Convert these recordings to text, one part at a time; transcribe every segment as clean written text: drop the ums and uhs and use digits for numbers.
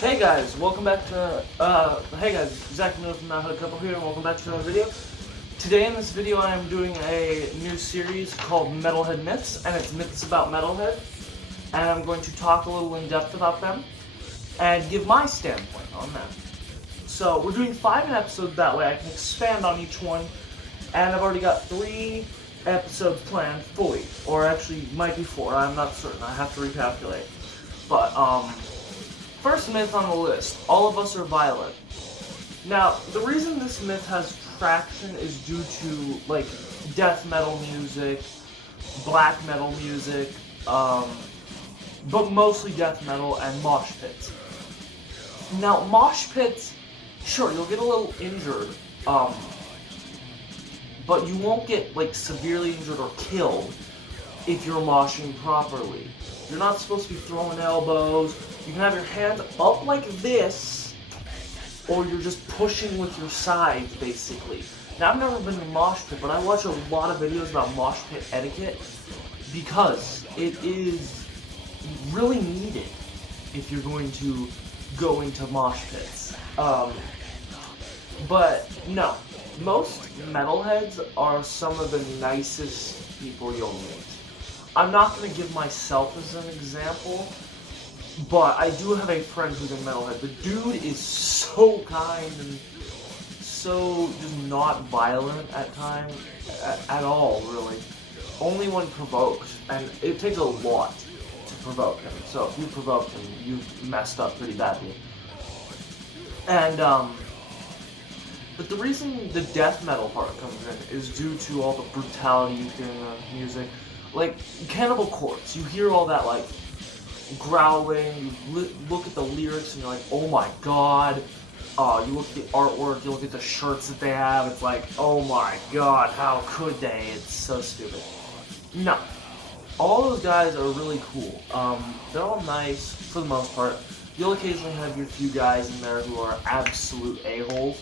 Hey guys, welcome back to, hey guys, Zach Miller from Metalhead here, and welcome back to another video. Today in this video I am doing a new series called Metalhead Myths, and it's myths about Metalhead. And I'm going to talk a little in depth about them, and give my standpoint on them. So, we're doing 5 episodes, that way I can expand on each one, and I've already got 3 episodes planned fully, or actually might be 4, I'm not certain, I have to recalculate. But, first myth on the list, all of us are violent. Now, the reason this myth has traction is due to, like, death metal music, black metal music, but mostly death metal and mosh pits. Now, mosh pits, sure, you'll get a little injured, but you won't get, like, severely injured or killed if you're moshing properly. You're not supposed to be throwing elbows. You can have your hands up like this, or you're just pushing with your sides, basically. Now, I've never been in a mosh pit, but I watch a lot of videos about mosh pit etiquette because it is really needed if you're going to go into mosh pits. But no, most metalheads are some of the nicest people you'll meet. I'm not going to give myself as an example, but I do have a friend who's a metalhead. The dude is so kind and so just not violent at times, at all, really. Only when provoked, and it takes a lot to provoke him. So if you provoke him, you've messed up pretty badly. And, but the reason the death metal part comes in is due to all the brutality you hear in the music. Like, Cannibal Corpse, you hear all that, like, growling, you look at the lyrics and you're like, oh my god. You look at the artwork, you look at the shirts that they have, it's like, oh my god, how could they? It's so stupid. No. All those guys are really cool. They're all nice, for the most part. You'll occasionally have your few guys in there who are absolute a-holes.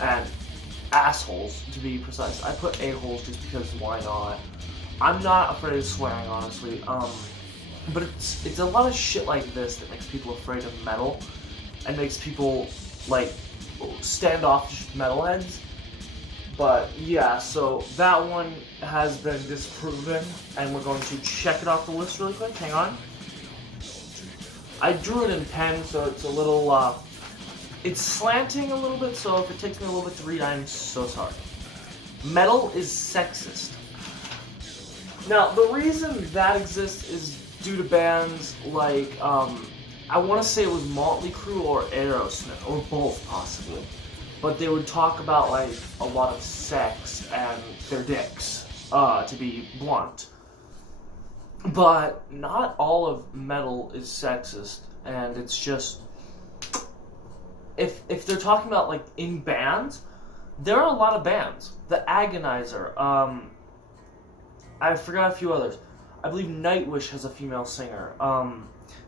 And assholes, to be precise. I put a-holes just because why not? I'm not afraid of swearing, honestly. But it's a lot of shit like this that makes people afraid of metal, and makes people, like, standoffish metalheads. But, yeah, so that one has been disproven, and we're going to check it off the list really quick. Hang on. I drew it in pen, so it's a little, it's slanting a little bit, so if it takes me a little bit to read, I'm so sorry. Metal is sexist. Now, the reason that exists is due to bands like, I want to say it was Motley Crue or Aerosmith, or both possibly. But they would talk about, like, a lot of sex and their dicks, to be blunt. But not all of metal is sexist, and it's just, if they're talking about, like, in bands, there are a lot of bands. The Agonizer, I forgot a few others. I believe Nightwish has a female singer.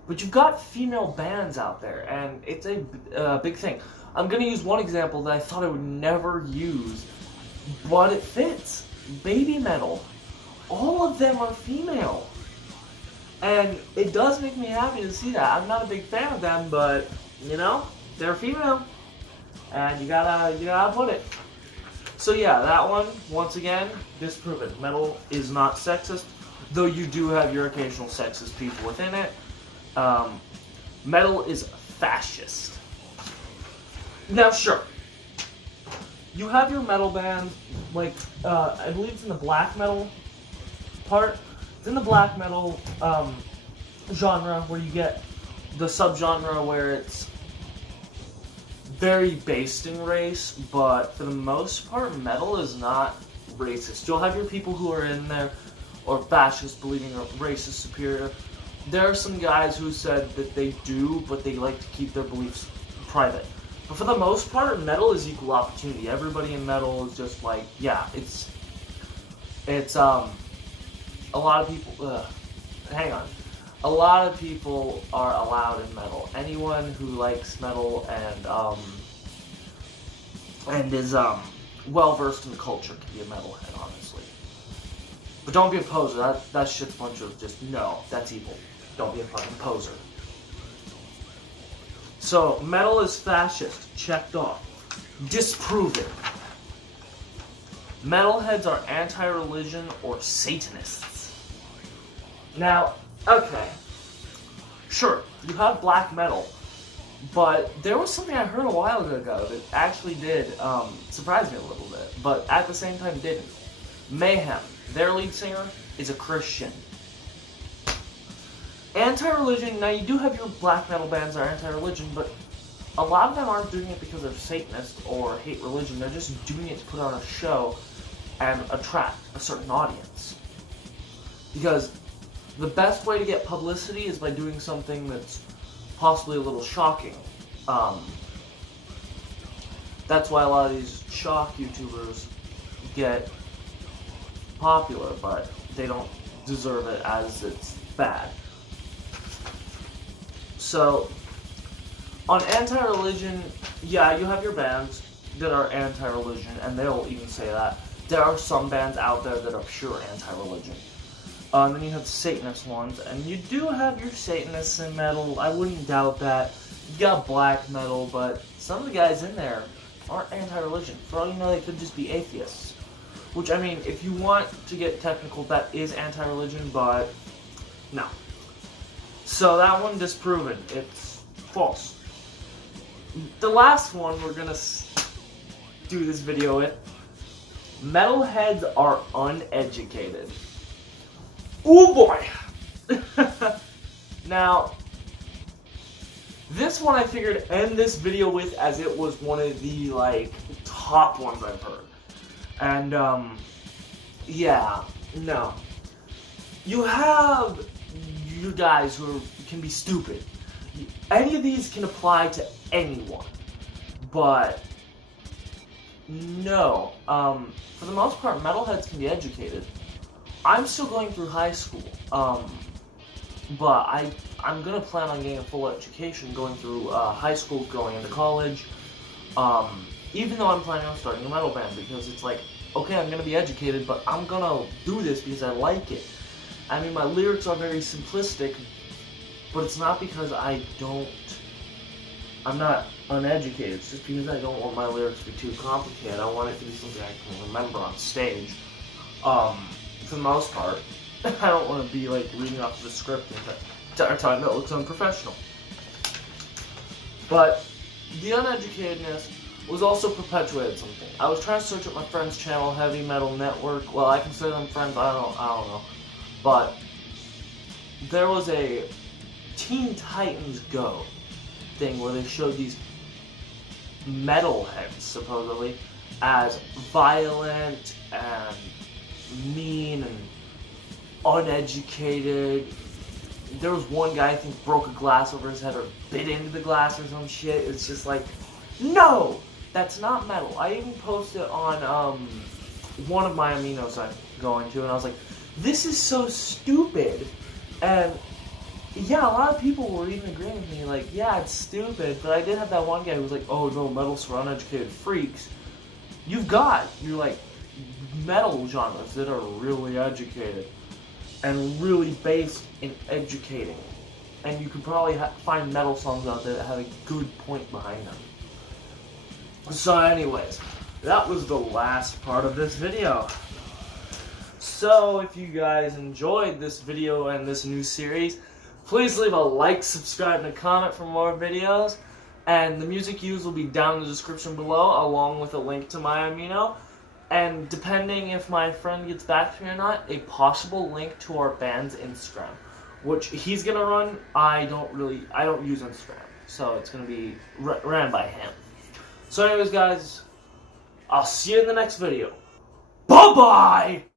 But you've got female bands out there, and it's a big thing. I'm going to use one example that I thought I would never use, but it fits. Baby metal. All of them are female. And it does make me happy to see that. I'm not a big fan of them, but, you know, they're female. And you gotta put it. So yeah, that one, once again, disproven. Metal is not sexist, though you do have your occasional sexist people within it. Metal is fascist. Now, sure, you have your metal band, like, I believe it's in the black metal part. It's in the black metal genre, where you get the subgenre where it's very based in race, but for the most part, metal is not racist. You'll have your people who are in there, or fascists believing race is superior. There are some guys who said that they do, but they like to keep their beliefs private. But for the most part, metal is equal opportunity. Everybody in metal is just like, yeah, it's a lot of people, hang on. A lot of people are allowed in metal. Anyone who likes metal and is well versed in the culture can be a metalhead, honestly. But don't be a poser. That shit's a bunch of just, no, that's evil. Don't be a fucking poser. So, metal is fascist. Checked off. Disproven. Metalheads are anti-religion or Satanists. Now, okay. Sure, you have black metal. But there was something I heard a while ago that actually did surprise me a little bit. But at the same time didn't. Mayhem, their lead singer, is a Christian. Anti-religion, now you do have your black metal bands that are anti-religion, but a lot of them aren't doing it because they're Satanist or hate religion. They're just doing it to put on a show and attract a certain audience. Because the best way to get publicity is by doing something that's possibly a little shocking. That's why a lot of these shock YouTubers get popular, but they don't deserve it as it's bad. So, on anti-religion, yeah, you have your bands that are anti-religion, and they'll even say that. There are some bands out there that are pure anti-religion. And then you have Satanist ones, and you do have your Satanists in metal. I wouldn't doubt that. You got black metal, but some of the guys in there aren't anti-religion. For all you know, they could just be atheists. Which, I mean, if you want to get technical, that is anti-religion, but no. So that one disproven. It's false. The last one we're gonna do this video with. Metalheads are uneducated. Oh boy! Now, this one I figured to end this video with, as it was one of the, like, top ones I've heard. And, yeah, no. You have you guys who can be stupid. Any of these can apply to anyone. But, no. For the most part, metalheads can be educated. I'm still going through high school, but I'm gonna plan on getting a full education, going through high school, going into college, even though I'm planning on starting a metal band, because it's like, okay, I'm gonna be educated, but I'm gonna do this because I like it. I mean, my lyrics are very simplistic, but it's not because I'm not uneducated, it's just because I don't want my lyrics to be too complicated. I want it to be something I can remember on stage. For the most part, I don't want to be like reading off the script the entire time. That looks unprofessional. But the uneducatedness was also perpetuated something. I was trying to search up my friend's channel, Heavy Metal Network. Well, I consider them friends. I don't know. But there was a Teen Titans Go thing where they showed these metalheads supposedly as violent and mean and uneducated. There was one guy I think broke a glass over his head or bit into the glass or some shit. It's just like, no, that's not metal. I even posted on one of my aminos I'm going to, and I was like, this is so stupid. And yeah, a lot of people were even agreeing with me, like, yeah, it's stupid. But I did have that one guy who was like, oh no, metal's for uneducated freaks. You're like metal genres that are really educated and really based in educating, and you can probably find metal songs out there that have a good point behind them. So anyways, that was the last part of this video. So if you guys enjoyed this video and this new series, please leave a like, subscribe, and a comment for more videos. And the music used will be down in the description below, along with a link to my amino. And depending if my friend gets back to me or not, a possible link to our band's Instagram, which he's gonna run. I don't use Instagram, so it's gonna be ran by him. So anyways, guys, I'll see you in the next video. Bye-bye!